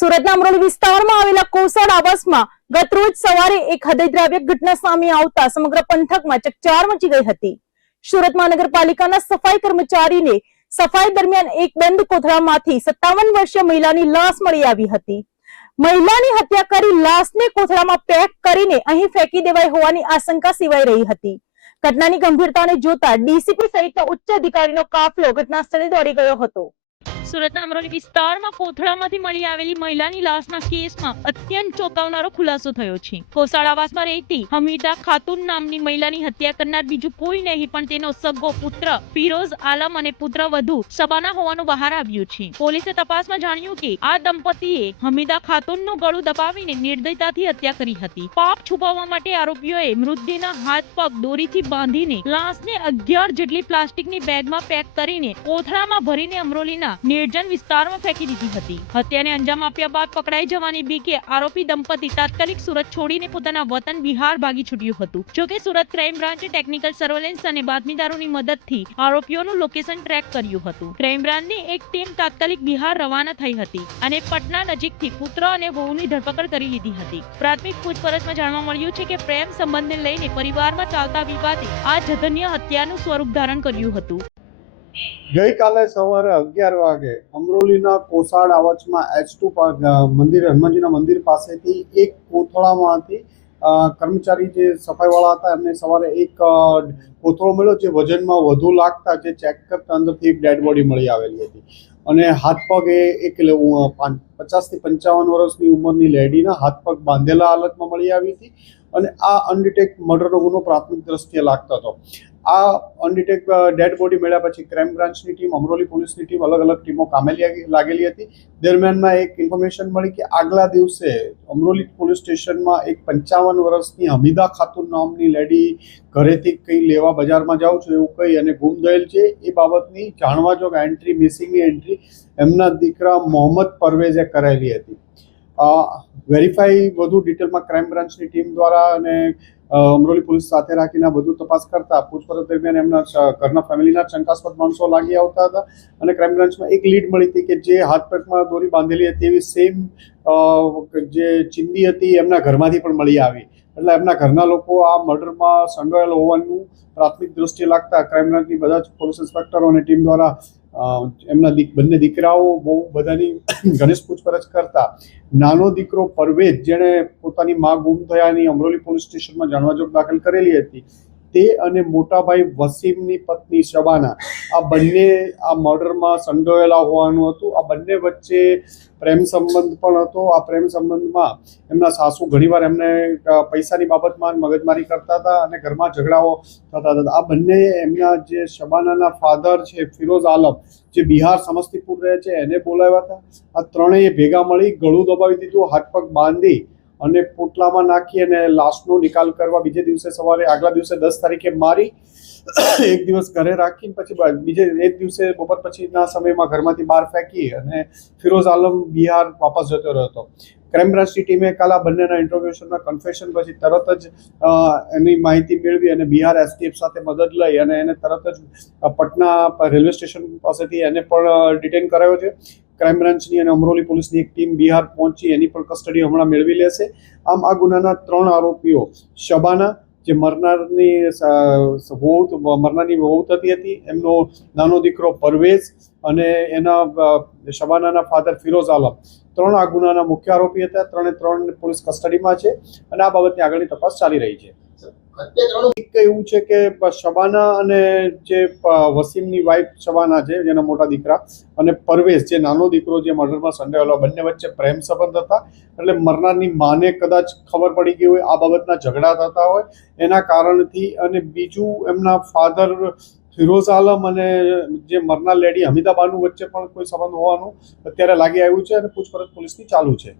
સુરતના અમરોલી વિસ્તારમાં આવેલા કોસાડ આવાસમાં ગતરોજ સવારે એક હૃદયદ્રાવક ઘટના સામે આવતા સમગ્ર પંથકમાં ચકચાર મચી ગઈ હતી। સુરત મહાનગરપાલિકાના સફાઈ કર્મચારીને સફાઈ દરમિયાન એક બંધ કોથળામાંથી 57 વર્ષીય મહિલાની લાશ મળી આવી હતી। મહિલાની હત્યા કરી લાશને કોથળામાં પેક કરીને અહીં ફેંકી દેવાઈ હોવાની આશંકા સેવાઈ રહી હતી। ઘટનાની ગંભીરતાને જોતા ડીસીપી સહિતના ઉચ્ચ અધિકારીનો કાફલો ઘટના સ્થળે દોડી ગયો હતો। સુરતના અમરોલી વિસ્તારમાં કોથળામાંથી મળી આવેલી મહિલાની લાશના કેસમાં અત્યંત ચોંકાવનારો ખુલાસો થયો છે। કોસાડ આવાસમાં રહેતી હમીદા ખાતુન નામની મહિલાની હત્યા કરનાર બીજું કોઈ નહીં પણ તેનો સગો પુત્ર ફિરોઝ આલમ અને પુત્ર વધુ શબાના હોવાનું બહાર આવ્યું છે। પોલીસે તપાસમાં જાણ્યું કે આ દંપતીએ હમીદા ખાતુનનું ગળું દબાવીને નિર્દયતાથી હત્યા કરી હતી। પાપ છુપાવવા માટે આરોપીઓએ મૃતદેહના હાથ પગ દોરીથી બાંધીને લાશને 11 જેટલી પ્લાસ્ટિકની બેગમાં પેક કરીને કોથળામાં ભરીને અમરોલીના નિર્જન વિસ્તારમાં ફેંકી દીધી હતી। હત્યાને અંજામ આપ્યા બાદ પકડાઈ જવાની બીકે આરોપી દંપતી તાત્કાલિક સુરત છોડીને પોતાના વતન બિહાર ભાગી છૂટ્યું હતું। જોકે સુરત ક્રાઇમ બ્રાન્ચે ટેકનિકલ સર્વેલન્સ અને બાતમીદારોની મદદથી આરોપીઓનું લોકેશન ટ્રેક કર્યું હતું। ક્રાઇમ બ્રાન્ચની એક ટીમ તાત્કાલિક બિહાર રવાના થઈ હતી અને પટના નજીકથી પુત્ર અને વહુની ધરપકડ કરી લીધી હતી। પ્રાથમિક પૂછપરછમાં જાણવા મળ્યું છે કે પ્રેમ સંબંધને લઈને પરિવારમાં ચાલતા વિવાદે આ જઘન્ય હત્યાનું સ્વરૂપ ધારણ કર્યું હતું। ગઈકાલે સવારે 11 વાગે અમરોલીના કોસાડ આવાસમાં H2 મંદિર હનુમાનજીના મંદિર પાસેથી એક કોથળામાંથી કર્મચારી જે સફાઈવાળા હતા એમને સવારે એક કોથળો મળ્યો જે વજનમાં વધુ લાગતા જે ચેક કરતા અંદરથી એક ડેડ બોડી મળી આવેલી હતી અને હાથ પગ એક 50 થી 55 વર્ષની ઉંમરની લેડીના હાથ પગ બાંધેલા હાલતમાં મળી આવી હતી અને આ અનડિટેક મર્ડરનો ગુનો પ્રાથમિક દ્રષ્ટિએ લાગતો હતો। આ અનડિટેક ડેડ બોડી મળ્યા પછી ક્રાઇમ બ્રાન્ચની ટીમ અમરોલી પોલીસની ટીમ અલગ અલગ ટીમો કામે લાગેલી હતી। દરમિયાનમાં એક ઇન્ફોર્મેશન મળી કે આગલા દિવસે અમરોલી પોલીસ સ્ટેશનમાં એક 55 વર્ષની હમીદા ખાતુન નામની લેડી ઘરેથી કંઈ લેવા બજારમાં જાઉં છું એવું કહી અને ગુમ થયેલ છે એ બાબતની જાણવા જોગ એન્ટ્રી મિસિંગની એન્ટ્રી એમના દીકરા મોહમ્મદ પરવેઝે કરાયેલી હતી। વેરીફાઈ વધુ ડિટેલમાં ક્રાઇમ બ્રાન્ચની ટીમ દ્વારા અને અમરોલી પોલીસ સાથે રાખીને બધું તપાસ કરતા પૂછપરછ દરમિયાન એમના ઘરના ફેમિલીના શંકાસ્પદ માણસો લાગી આવતા હતા અને ક્રાઇમ બ્રાન્ચમાં એક લીડ મળી હતી કે જે હાથ પગમાં દોરી બાંધેલી હતી એવી સેમ જે ચિંદી હતી એમના ઘરમાંથી પણ મળી આવી। એટલે એમના ઘરના લોકો આ મર્ડરમાં સંડોવાયેલા હોવાનું પ્રાથમિક દ્રષ્ટિએ લાગતા ક્રાઇમ બ્રાન્ચની બધા જ પોલીસ ઇન્સ્પેક્ટરો અને ટીમ દ્વારા એમના બંને દીકરાઓ બહુ બધાની ઘનિષ્ઠ પૂછપરછ કરતા નાનો દીકરો પરવેઝ જેણે પોતાની માં ગુમ થયાની અમરોલી પોલીસ સ્ટેશનમાં જાણવાજોગ દાખલ કરેલી હતી તે અને મોટાભાઈ વસીમની પત્ની શબાના આ બંને આ મર્ડરમાં સંડોવાયેલા હોવાનું હતું। આ બંને વચ્ચે પ્રેમ સંબંધ પણ હતો। આ પ્રેમ સંબંધમાં એમના સાસુ ઘણીવાર એમને પૈસાની બાબતમાં મગજમારી કરતા હતા અને ઘરમાં ઝઘડાઓ થતા હતા। આ બંને એમના જે શબાનાના ફાધર છે ફિરોઝ આલમ જે બિહાર સમસ્તીપુર રહે છે એને બોલાવ્યા હતા। આ ત્રણેય ભેગા મળી ગળું દબાવી દીધું, હાથ પગ બાંધી અને પોટલામાં નાખી અને લાશનો નિકાલ કરવા બીજે દિવસે સવારે આગલા દિવસે 10 તારીખે મારી એક દિવસ ઘરે રાખીને પછી બીજે એક દિવસે બપોર પછીના સમયમાં ઘરમાંથી બહાર ફેંકી અને ફિરોઝ આલમ બિહાર વાપસ જતો રહ્યો હતો। ક્રાઇમ બ્રાન્ચની ટીમે કાલ આ બંનેના ઇન્ટ્રોગેશનના કન્ફેશન પછી તરત જ એની માહિતી મેળવી અને બિહાર એસટીએફ સાથે મદદ લઈ અને એને તરત જ પટના રેલવે સ્ટેશન પાસેથી એને પણ ડિટેન કરાયો છે। ક્રાઇમ બ્રાન્ચની અને અમરોલી પોલીસની એક ટીમ બિહાર પહોંચી એની પણ કસ્ટડી હમણાં મેળવી લેશે। આમ આ ગુનાના 3 આરોપીઓ શબાના જે મરનારની વહુ થતી હતી, એમનો નાનો દીકરો પરવેઝ અને એના શબાનાના ફાધર ફિરોઝ આલમ 3 આ ગુનાના મુખ્ય આરોપી હતા। 3 પોલીસ કસ્ટડીમાં છે અને આ બાબતની આગળની તપાસ ચાલી રહી છે। એવું છે કે શબાના અને જે વસીમની વાઇફ શબાના છે જેના મોટા દીકરા અને પરવેઝ જે નાનો દીકરો જે મર્ડરમાં સંડોવાયેલો બંને વચ્ચે પ્રેમ સંબંધ હતા। એટલે મરનારની માને કદાચ ખબર પડી ગઈ હોય આ બાબતના ઝઘડા થતા હોય એના કારણથી અને બીજું એમના ફાધર ફિરોઝ આલમ અને જે મરનાર લેડી હમીદાબાનુ વચ્ચે પણ કોઈ સંબંધ હોવાનું અત્યારે લાગી આવ્યું છે અને પૂછપરછ પોલીસની ચાલુ છે।